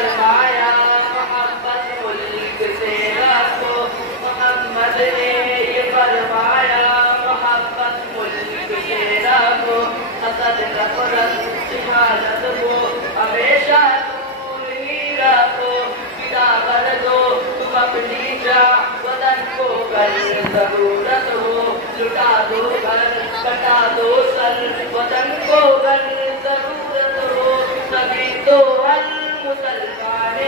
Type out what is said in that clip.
फरमाया मोहब्बत मुल्क से रखो, मोहम्मद ने ये फरमाया मोहब्बत मुल्क से रखो, असद नफरत शहादत को हमेशा दूर ही रखो, फिदा कर दो तुम अपनी जान वतन को कर जरूरत हो, लुटा दो घर कटा दो सर वतन को कर जरूरत हो, तभी तो हर मुसलमान